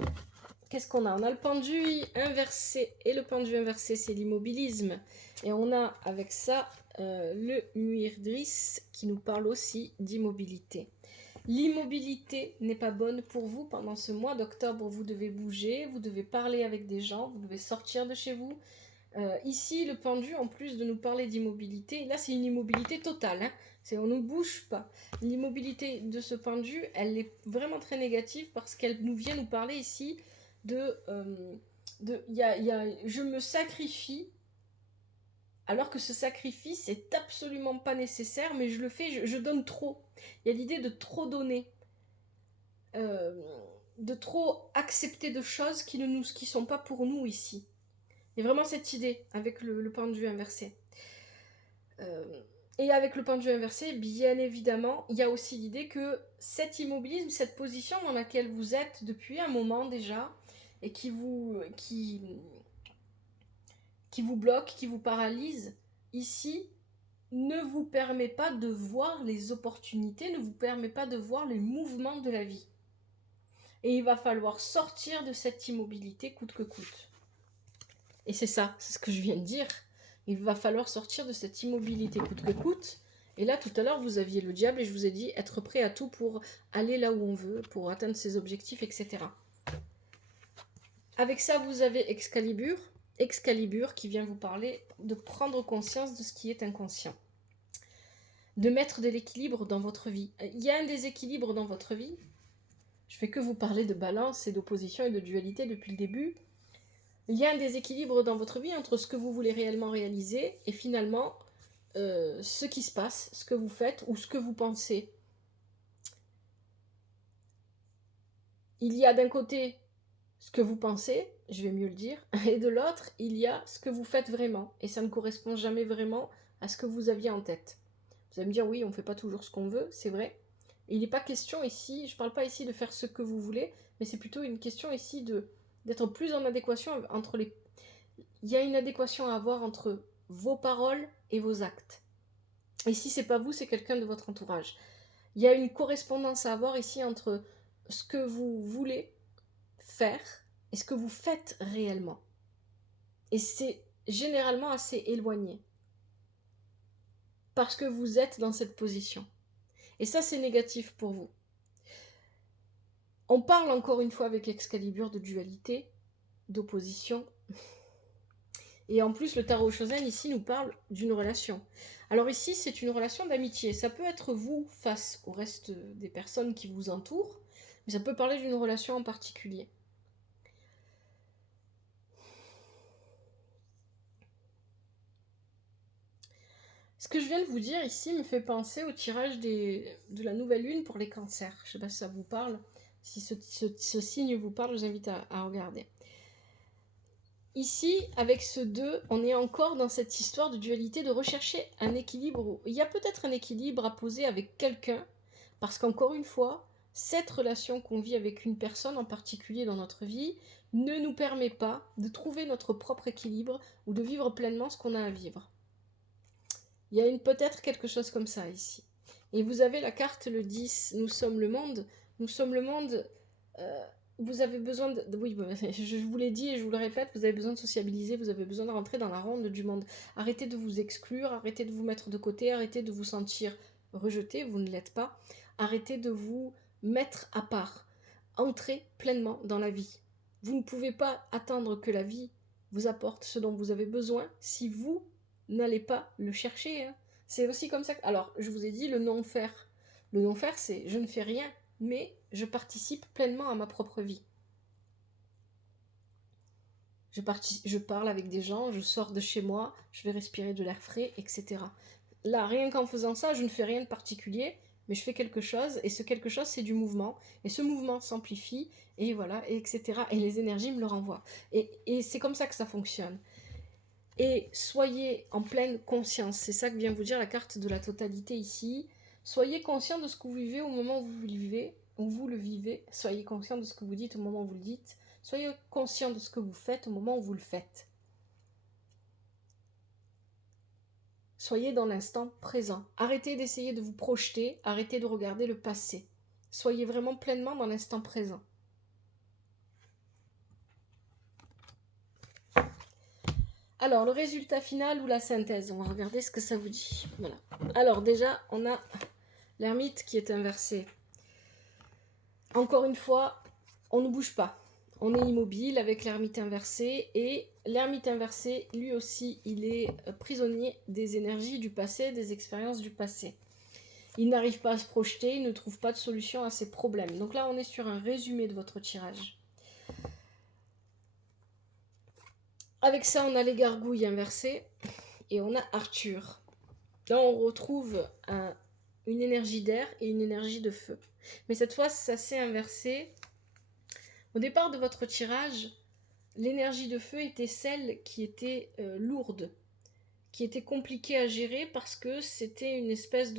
Qu'est-ce qu'on a? On a le pendu inversé. Et le pendu inversé, c'est l'immobilisme. Et on a avec ça le Muirdris qui nous parle aussi d'immobilité. L'immobilité n'est pas bonne pour vous pendant ce mois d'octobre. Vous devez bouger, vous devez parler avec des gens, vous devez sortir de chez vous. Ici, le pendu, en plus de nous parler d'immobilité, là c'est une immobilité totale, hein. On ne bouge pas. L'immobilité de ce pendu, elle est vraiment très négative parce qu'elle vient nous parler ici de je me sacrifie, alors que ce sacrifice est absolument pas nécessaire, mais je le fais, je donne trop. Il y a l'idée de trop donner, de trop accepter de choses qui sont pas pour nous ici. Il y a vraiment cette idée avec le pendu inversé. Et avec le pendu inversé, bien évidemment, il y a aussi l'idée que cet immobilisme, cette position dans laquelle vous êtes depuis un moment déjà, et qui vous bloque, qui vous paralyse, ici, ne vous permet pas de voir les opportunités, ne vous permet pas de voir les mouvements de la vie. Et il va falloir sortir de cette immobilité coûte que coûte. Et c'est ça, c'est ce que je viens de dire. Il va falloir sortir de cette immobilité coûte que coûte. Et là, tout à l'heure, vous aviez le diable et je vous ai dit être prêt à tout pour aller là où on veut, pour atteindre ses objectifs, etc. Avec ça, vous avez Excalibur. Excalibur qui vient vous parler de prendre conscience de ce qui est inconscient. De mettre de l'équilibre dans votre vie. Il y a un déséquilibre dans votre vie. Je fais que vous parler de balance et d'opposition et de dualité depuis le début. Il y a un déséquilibre dans votre vie entre ce que vous voulez réellement réaliser et finalement ce qui se passe, ce que vous faites ou ce que vous pensez. Il y a d'un côté ce que vous pensez, je vais mieux le dire, et de l'autre, il y a ce que vous faites vraiment. Et ça ne correspond jamais vraiment à ce que vous aviez en tête. Vous allez me dire, oui, on ne fait pas toujours ce qu'on veut, c'est vrai. Et il n'est pas question ici, je ne parle pas ici de faire ce que vous voulez, mais c'est plutôt une question ici d'être plus en adéquation entre les... Il y a une adéquation à avoir entre vos paroles et vos actes. Et si c'est pas vous, c'est quelqu'un de votre entourage. Il y a une correspondance à avoir ici entre ce que vous voulez faire et ce que vous faites réellement. Et c'est généralement assez éloigné. Parce que vous êtes dans cette position. Et ça, c'est négatif pour vous. On parle encore une fois avec Excalibur de dualité, d'opposition. Et en plus, le tarot Shozen ici nous parle d'une relation. Alors ici, c'est une relation d'amitié. Ça peut être vous face au reste des personnes qui vous entourent, mais ça peut parler d'une relation en particulier. Ce que je viens de vous dire ici me fait penser au tirage de la nouvelle lune pour les cancers. Je ne sais pas si ça vous parle. Si ce signe vous parle, je vous invite à regarder. Ici, avec ce 2, on est encore dans cette histoire de dualité, de rechercher un équilibre. Il y a peut-être un équilibre à poser avec quelqu'un, parce qu'encore une fois, cette relation qu'on vit avec une personne en particulier dans notre vie ne nous permet pas de trouver notre propre équilibre ou de vivre pleinement ce qu'on a à vivre. Il y a peut-être quelque chose comme ça ici. Et vous avez la carte le 10, nous sommes le monde. Nous sommes le monde... vous avez besoin de... Oui, je vous l'ai dit et je vous le répète, vous avez besoin de sociabiliser, vous avez besoin de rentrer dans la ronde du monde. Arrêtez de vous exclure, arrêtez de vous mettre de côté, arrêtez de vous sentir rejeté, vous ne l'êtes pas. Arrêtez de vous mettre à part. Entrez pleinement dans la vie. Vous ne pouvez pas attendre que la vie vous apporte ce dont vous avez besoin si vous n'allez pas le chercher. Hein. C'est aussi comme ça que... Alors, je vous ai dit le non-faire. Le non-faire, c'est je ne fais rien, mais je participe pleinement à ma propre vie. Je parle avec des gens, je sors de chez moi, je vais respirer de l'air frais, etc. Là, rien qu'en faisant ça, je ne fais rien de particulier, mais je fais quelque chose, et ce quelque chose, c'est du mouvement, et ce mouvement s'amplifie, et voilà, et etc. Et les énergies me le renvoient. Et c'est comme ça que ça fonctionne. Et soyez en pleine conscience, c'est ça que vient vous dire la carte de la totalité ici. Soyez conscient de ce que vous vivez au moment où vous le vivez. Soyez conscient de ce que vous dites au moment où vous le dites. Soyez conscient de ce que vous faites au moment où vous le faites. Soyez dans l'instant présent. Arrêtez d'essayer de vous projeter, arrêtez de regarder le passé. Soyez vraiment pleinement dans l'instant présent. Alors, le résultat final ou la synthèse, on va regarder ce que ça vous dit. Voilà. Alors déjà, on a l'ermite qui est inversé. Encore une fois, on ne bouge pas. On est immobile avec l'ermite inversé. Et l'ermite inversé, lui aussi, il est prisonnier des énergies du passé, des expériences du passé. Il n'arrive pas à se projeter, il ne trouve pas de solution à ses problèmes. Donc là, on est sur un résumé de votre tirage. Avec ça, on a les gargouilles inversées et on a Arthur. Là, on retrouve une énergie d'air et une énergie de feu. Mais cette fois, ça s'est inversé. Au départ de votre tirage, l'énergie de feu était celle qui était lourde, qui était compliquée à gérer parce que c'était une espèce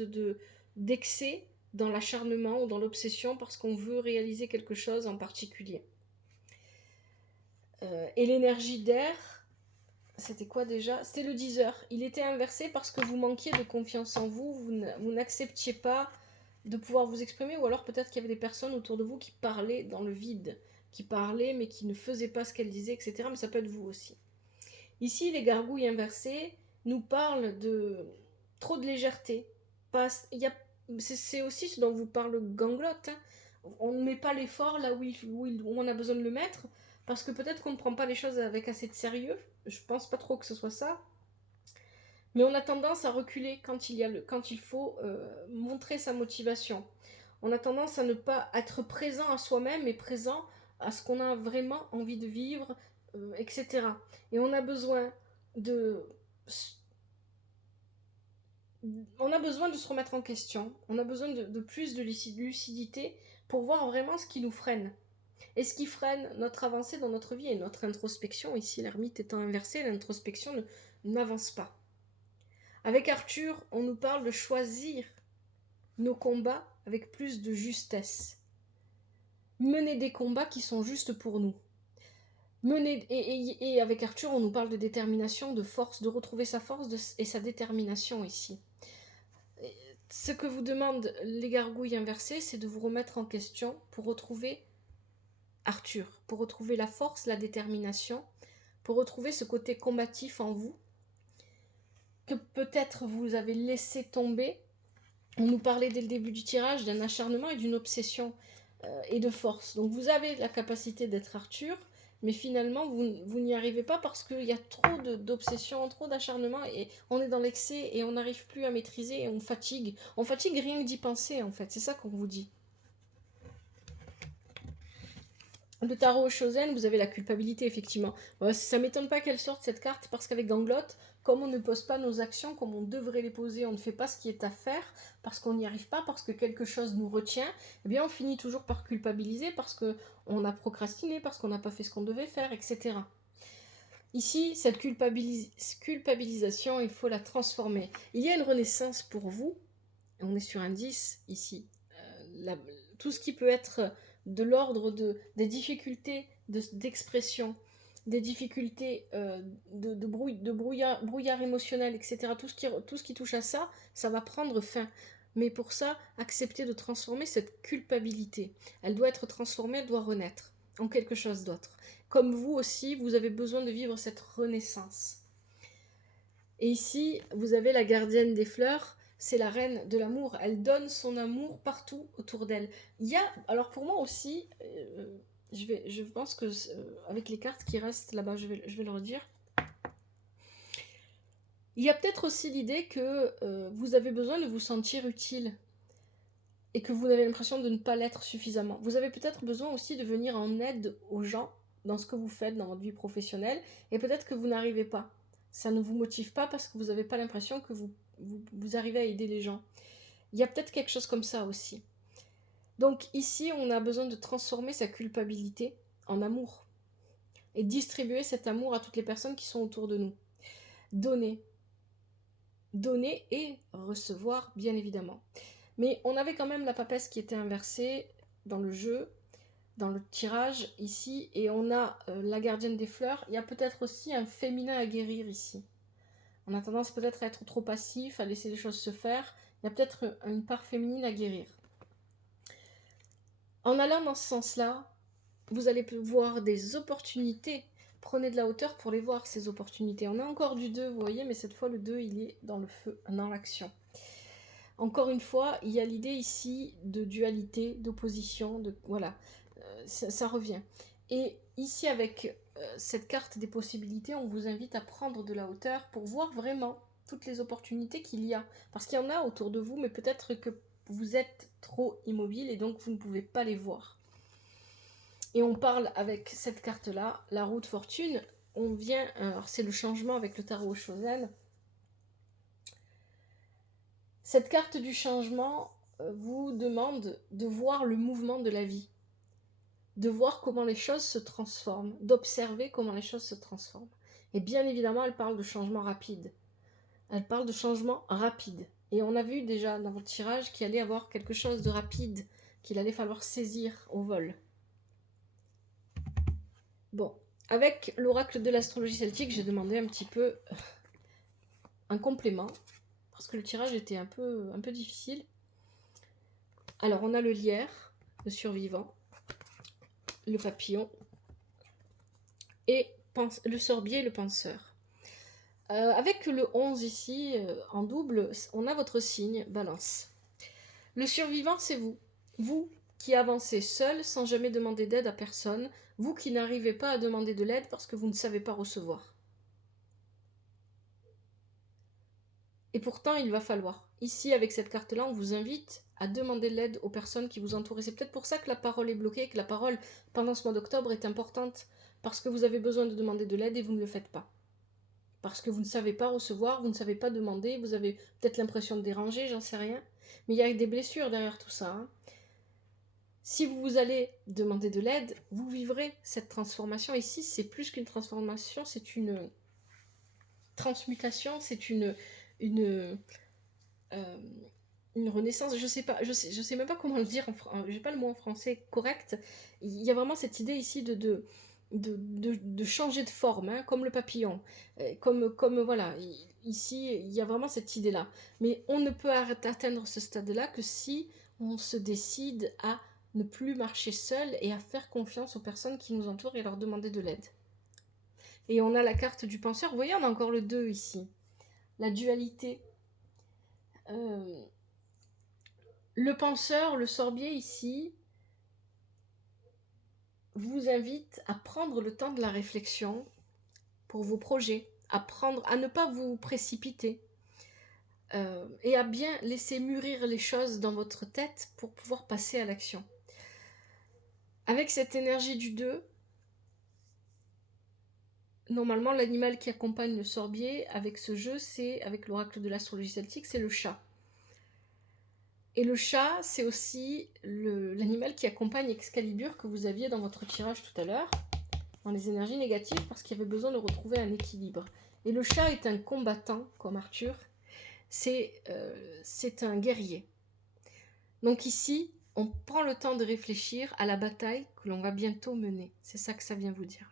d'excès dans l'acharnement ou dans l'obsession parce qu'on veut réaliser quelque chose en particulier. Et l'énergie d'air, c'était quoi déjà? C'était le 10 heures. Il était inversé parce que vous manquiez de confiance en vous, vous n'acceptiez pas de pouvoir vous exprimer, ou alors peut-être qu'il y avait des personnes autour de vous qui parlaient dans le vide, qui parlaient mais qui ne faisaient pas ce qu'elles disaient, etc. Mais ça peut être vous aussi. Ici, les gargouilles inversées nous parlent de trop de légèreté. C'est aussi ce dont vous parle Ganglotte. Hein. On ne met pas l'effort là où on a besoin de le mettre, parce que peut-être qu'on ne prend pas les choses avec assez de sérieux. Je pense pas trop que ce soit ça. Mais on a tendance à reculer quand il faut montrer sa motivation. On a tendance à ne pas être présent à soi-même, mais présent à ce qu'on a vraiment envie de vivre, etc. Et on a besoin de se remettre en question, on a besoin de plus de lucidité pour voir vraiment ce qui nous freine. Et ce qui freine notre avancée dans notre vie et notre introspection, ici l'ermite étant inversée, l'introspection n'avance pas. Avec Arthur, on nous parle de choisir nos combats avec plus de justesse. Mener des combats qui sont justes pour nous. Et avec Arthur, on nous parle de détermination, de force, de retrouver sa force et sa détermination ici. Ce que vous demandent les gargouilles inversées, c'est de vous remettre en question pour retrouver Arthur, pour retrouver la force, la détermination, pour retrouver ce côté combatif en vous, que peut-être vous avez laissé tomber. On nous parlait dès le début du tirage d'un acharnement et d'une obsession et de force. Donc vous avez la capacité d'être Arthur, mais finalement vous n'y arrivez pas parce qu'il y a trop d'obsession, trop d'acharnement, et on est dans l'excès et on n'arrive plus à maîtriser et on fatigue. On fatigue rien que d'y penser en fait, c'est ça qu'on vous dit. Le tarot Shosen, vous avez la culpabilité, effectivement. Ça m'étonne pas qu'elle sorte cette carte, parce qu'avec Ganglotte, comme on ne pose pas nos actions comme on devrait les poser, on ne fait pas ce qui est à faire, parce qu'on n'y arrive pas, parce que quelque chose nous retient, eh bien on finit toujours par culpabiliser, parce qu'on a procrastiné, parce qu'on n'a pas fait ce qu'on devait faire, etc. Ici, cette culpabilisation, il faut la transformer. Il y a une renaissance pour vous, on est sur un 10 ici. Tout ce qui peut être de l'ordre des difficultés d'expression, des difficultés de brouillard émotionnel, etc. Tout ce qui touche à ça, ça va prendre fin. Mais pour ça, accepter de transformer cette culpabilité. Elle doit être transformée, elle doit renaître en quelque chose d'autre. Comme vous aussi, vous avez besoin de vivre cette renaissance. Et ici, vous avez la gardienne des fleurs, c'est la reine de l'amour. Elle donne son amour partout autour d'elle. Il y a, alors pour moi aussi, je pense que avec les cartes qui restent là-bas, je vais leur dire. Il y a peut-être aussi l'idée que vous avez besoin de vous sentir utile et que vous avez l'impression de ne pas l'être suffisamment. Vous avez peut-être besoin aussi de venir en aide aux gens dans ce que vous faites dans votre vie professionnelle, et peut-être que vous n'arrivez pas. Ça ne vous motive pas parce que vous n'avez pas l'impression que vous arrivez à aider les gens. Il y a peut-être quelque chose comme ça aussi. Donc ici, on a besoin de transformer sa culpabilité en amour et distribuer cet amour à toutes les personnes qui sont autour de nous. Donner et recevoir, bien évidemment. Mais on avait quand même la papesse qui était inversée dans le jeu, dans le tirage ici, et on a la gardienne des fleurs. Il y a peut-être aussi un féminin à guérir ici. On a tendance peut-être à être trop passif, à laisser les choses se faire. Il y a peut-être une part féminine à guérir. En allant dans ce sens-là, vous allez voir des opportunités. Prenez de la hauteur pour les voir, ces opportunités. On a encore du 2, vous voyez, mais cette fois, le 2, il est dans le feu, dans l'action. Encore une fois, il y a l'idée ici de dualité, d'opposition, voilà, ça revient. Et ici, avec cette carte des possibilités, on vous invite à prendre de la hauteur pour voir vraiment toutes les opportunités qu'il y a. Parce qu'il y en a autour de vous, mais peut-être que vous êtes trop immobile et donc vous ne pouvez pas les voir. Et on parle avec cette carte-là, la roue de fortune. on vient, alors c'est le changement avec le tarot Shozen. Cette carte du changement vous demande de voir le mouvement de la vie, de voir comment les choses se transforment, d'observer comment les choses se transforment. Et bien évidemment, elle parle de changement rapide. Elle parle de changement rapide. Et on a vu déjà dans votre tirage qu'il allait y avoir quelque chose de rapide, qu'il allait falloir saisir au vol. Bon, avec l'oracle de l'astrologie celtique, j'ai demandé un petit peu un complément, parce que le tirage était un peu difficile. Alors, on a le lierre, le survivant, le papillon, et le sorbier, le penseur. Avec le 11 ici, en double, on a votre signe, balance. Le survivant, c'est vous. Vous qui avancez seul, sans jamais demander d'aide à personne. Vous qui n'arrivez pas à demander de l'aide parce que vous ne savez pas recevoir. Et pourtant, il va falloir. Ici, avec cette carte-là, on vous invite à demander de l'aide aux personnes qui vous entourent. Et c'est peut-être pour ça que la parole est bloquée, que la parole, pendant ce mois d'octobre, est importante. Parce que vous avez besoin de demander de l'aide et vous ne le faites pas. Parce que vous ne savez pas recevoir, vous ne savez pas demander, vous avez peut-être l'impression de déranger, j'en sais rien. Mais il y a des blessures derrière tout ça. Hein. Si vous allez demander de l'aide, vous vivrez cette transformation. Ici, c'est plus qu'une transformation, c'est une transmutation, c'est une renaissance. Je sais même pas comment le dire. J'ai pas le mot en français correct. Il y a vraiment cette idée ici de changer de forme, hein, comme le papillon. Comme voilà, ici, il y a vraiment cette idée-là. Mais on ne peut atteindre ce stade-là que si on se décide à ne plus marcher seul et à faire confiance aux personnes qui nous entourent et leur demander de l'aide. Et on a la carte du penseur. Vous voyez, on a encore le 2 ici. La dualité. Le penseur, le sorbier ici, vous invite à prendre le temps de la réflexion pour vos projets, à ne pas vous précipiter et à bien laisser mûrir les choses dans votre tête pour pouvoir passer à l'action. Avec cette énergie du 2, normalement l'animal qui accompagne le sorbier avec ce jeu, c'est avec l'oracle de l'astrologie celtique, c'est le chat. Et le chat, c'est aussi l'animal qui accompagne Excalibur que vous aviez dans votre tirage tout à l'heure, dans les énergies négatives, parce qu'il y avait besoin de retrouver un équilibre. Et le chat est un combattant, comme Arthur, c'est un guerrier. Donc ici, on prend le temps de réfléchir à la bataille que l'on va bientôt mener. C'est ça que ça vient vous dire.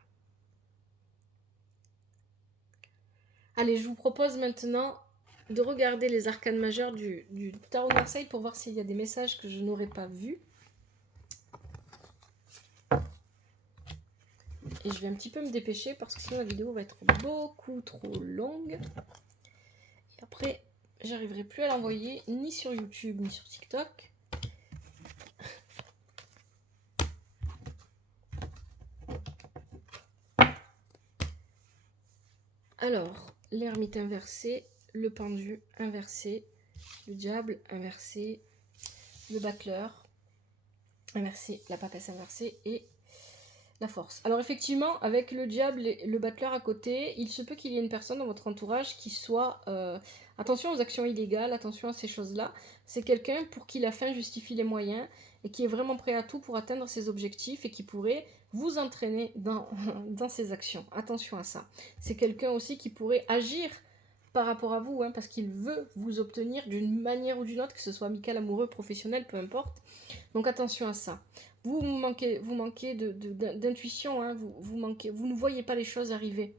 Allez, je vous propose maintenant de regarder les arcanes majeures du tarot de Marseille pour voir s'il y a des messages que je n'aurais pas vus. Et je vais un petit peu me dépêcher parce que sinon la vidéo va être beaucoup trop longue. Et après, j'arriverai plus à l'envoyer ni sur YouTube ni sur TikTok. Alors, l'ermite inversé, le pendu inversé, le diable inversé, le battleur inversé, la papesse inversée et la force. Alors effectivement, avec le diable et le battleur à côté, il se peut qu'il y ait une personne dans votre entourage qui soit... attention aux actions illégales, attention à ces choses-là. C'est quelqu'un pour qui la fin justifie les moyens et qui est vraiment prêt à tout pour atteindre ses objectifs et qui pourrait vous entraîner dans ses actions. Attention à ça. C'est quelqu'un aussi qui pourrait agir par rapport à vous, hein, parce qu'il veut vous obtenir d'une manière ou d'une autre, que ce soit amical, amoureux, professionnel, peu importe. Donc attention à ça. Vous manquez d'intuition, hein, vous ne voyez pas les choses arriver.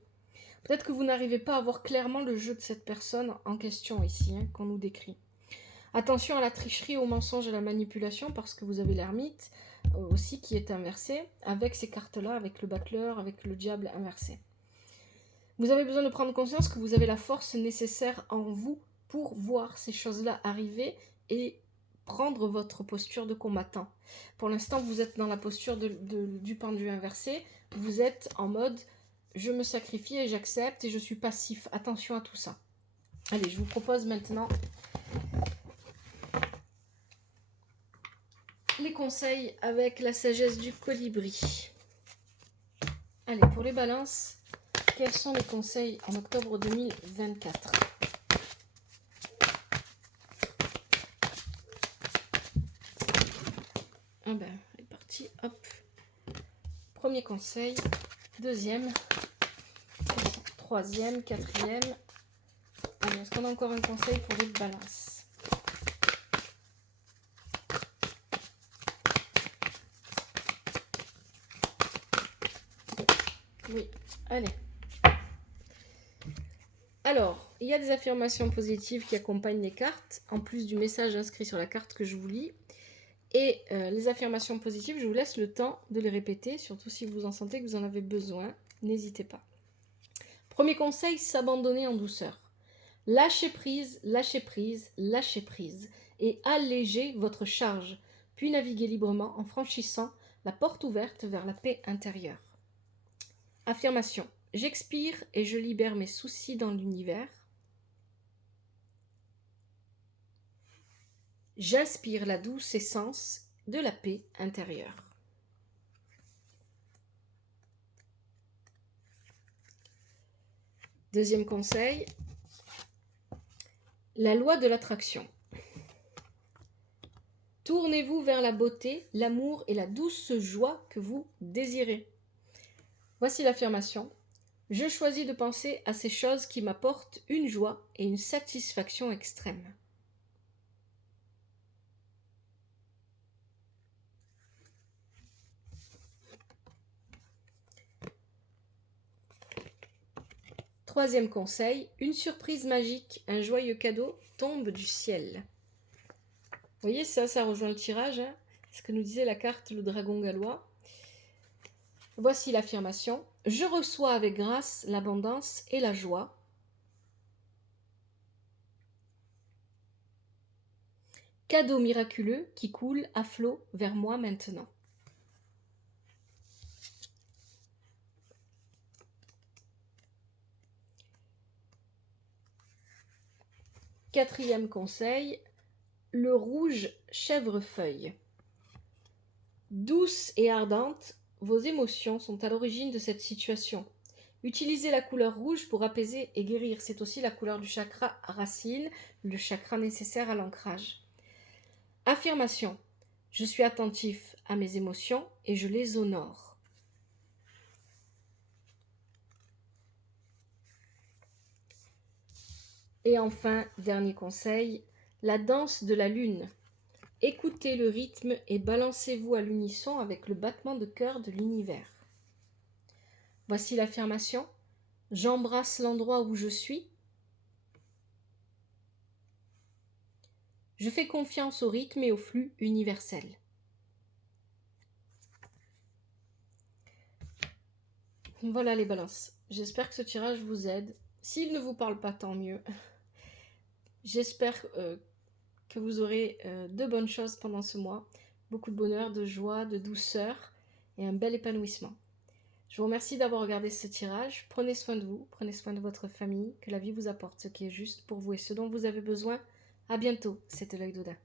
Peut-être que vous n'arrivez pas à voir clairement le jeu de cette personne en question ici, hein, qu'on nous décrit. Attention à la tricherie, au mensonge, à la manipulation, parce que vous avez l'ermite aussi qui est inversé, avec ces cartes-là, avec le battleur, avec le diable inversé. Vous avez besoin de prendre conscience que vous avez la force nécessaire en vous pour voir ces choses-là arriver et prendre votre posture de combattant. Pour l'instant, vous êtes dans la posture du pendu inversé. Vous êtes en mode « je me sacrifie et j'accepte et je suis passif ». Attention à tout ça. Allez, je vous propose maintenant les conseils avec la sagesse du colibri. Allez, pour les balances, quels sont les conseils en octobre 2024? Ah ben, elle est partie, hop. Premier conseil, deuxième, troisième, quatrième. Allez, est-ce qu'on a encore un conseil pour les balances? Oui, allez. Alors, il y a des affirmations positives qui accompagnent les cartes, en plus du message inscrit sur la carte que je vous lis. Et les affirmations positives, je vous laisse le temps de les répéter, surtout si vous en sentez que vous en avez besoin. N'hésitez pas. Premier conseil, s'abandonner en douceur. Lâchez prise, lâchez prise, lâchez prise. Et allégez votre charge, puis naviguez librement en franchissant la porte ouverte vers la paix intérieure. Affirmation. J'expire et je libère mes soucis dans l'univers. J'inspire la douce essence de la paix intérieure. Deuxième conseil, la loi de l'attraction. Tournez-vous vers la beauté, l'amour et la douce joie que vous désirez. Voici l'affirmation. Je choisis de penser à ces choses qui m'apportent une joie et une satisfaction extrême. Troisième conseil, une surprise magique, un joyeux cadeau tombe du ciel. Vous voyez, ça rejoint le tirage, hein, ce que nous disait la carte le dragon gallois. Voici l'affirmation. Je reçois avec grâce l'abondance et la joie. Cadeau miraculeux qui coule à flot vers moi maintenant. Quatrième conseil, le rouge chèvrefeuille. Douce et ardente, vos émotions sont à l'origine de cette situation. Utilisez la couleur rouge pour apaiser et guérir. C'est aussi la couleur du chakra racine, le chakra nécessaire à l'ancrage. Affirmation. Je suis attentif à mes émotions et je les honore. Et enfin, dernier conseil, la danse de la lune. Écoutez le rythme et balancez-vous à l'unisson avec le battement de cœur de l'univers. Voici l'affirmation. J'embrasse l'endroit où je suis. Je fais confiance au rythme et au flux universel. Voilà les balances. J'espère que ce tirage vous aide. S'il ne vous parle pas, tant mieux. J'espère que vous aurez de bonnes choses pendant ce mois. Beaucoup de bonheur, de joie, de douceur et un bel épanouissement. Je vous remercie d'avoir regardé ce tirage. Prenez soin de vous, prenez soin de votre famille. Que la vie vous apporte ce qui est juste pour vous et ce dont vous avez besoin. À bientôt, c'était l'œil d'Odin.